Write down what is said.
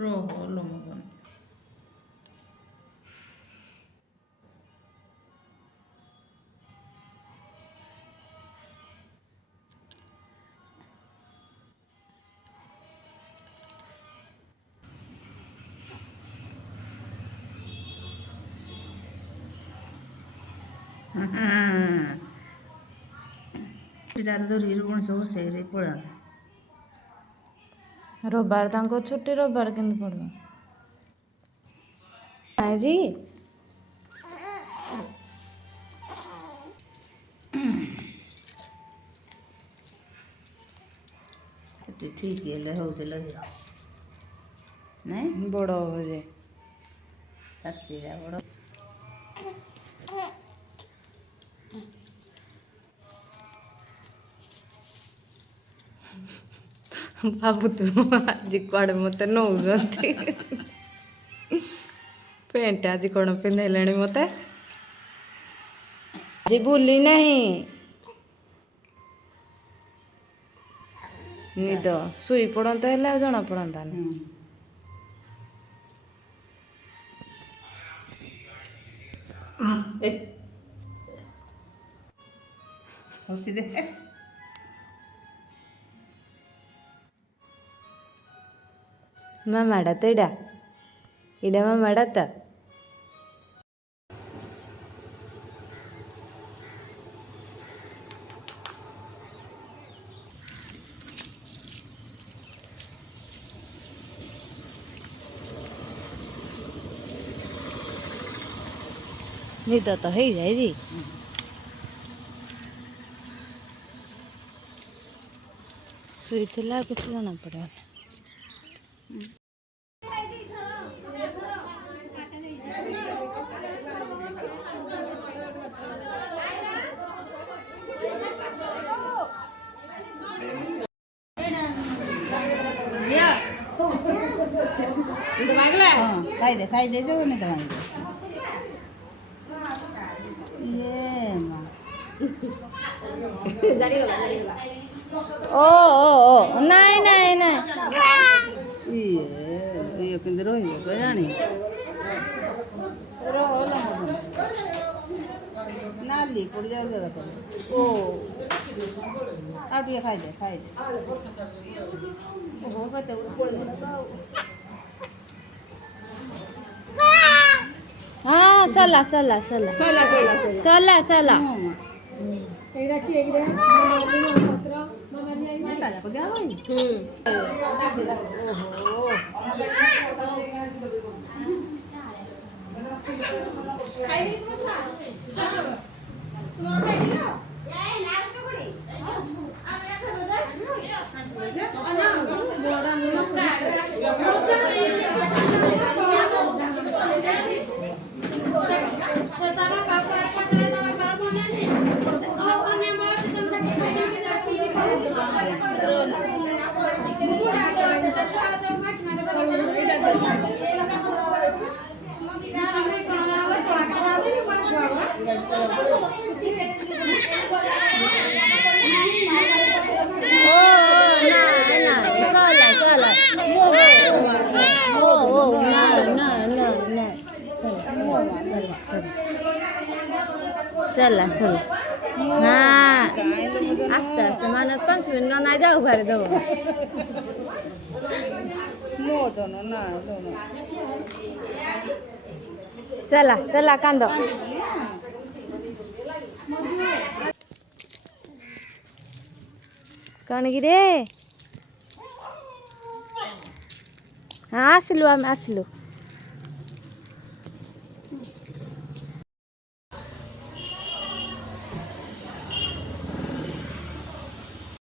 रोलो मगन ପିଲାର ଧରିକିରି ମଣିଷ ବସେଇରେ ପଳାନ୍ତା। ରବିବାର ତାଙ୍କ ଛୁଟି, ରବିବାର କେମିତି ପଡ଼ିବ ଆଜି? ଛୁଟି ଠିକ୍ ହେଲେ ହଉଥିଲା ଝିଅ ନାଇଁ ବଡ଼ ହବ ଯେ ସାଥିଟା ବଡ଼। ଭାବୁଥିବ ଆଜି କୁଆଡ଼େ ମୋତେ ନଉଛନ୍ତି। ପ୍ୟାଣ୍ଟ ଆଜି କ'ଣ ପିନ୍ଧେଇଲେଣି ମୋତେ? ଆଜି ବୁଲି ନାହିଁ ନିଦ ଶୋଇ ପଡ଼ନ୍ତା ହେଲେ ଆଉ ଜଣା ପଡ଼ନ୍ତାନି। ହଉଛି ଦେ ମାମାଟା ତ ଏଇଟା ମାମାଟା ତ ନିଦ ତ ହେଇଯାଇଛି। ଶୋଇଥିଲା ଆଉ କିଛି ଜଣା ପଡ଼ିବନି। ଖାଇଦେ ଦେବନି ତ ମାଗିଲେ ଇଏ ମା ଓ ନାଇଁ ନାଇଁ ନାଇଁ ଇଏ କିନ୍ତୁ ରହିବ କେଜାଣି ନାଲି ପଡ଼ିଯାଉଛି ଓ ଆଉ ଟିକେ ଖାଇଦେ ଓହୋ କେତେ ପଡ଼ିଗଲା ତ ଆଉ। हाँ सला सला सला सला सला सला सला हाँ आस्ते आस्ते माने 5 मिनट ना जाओ घर दो सला सला कांदो कौन गिरे हाँ आसलु आम आसलु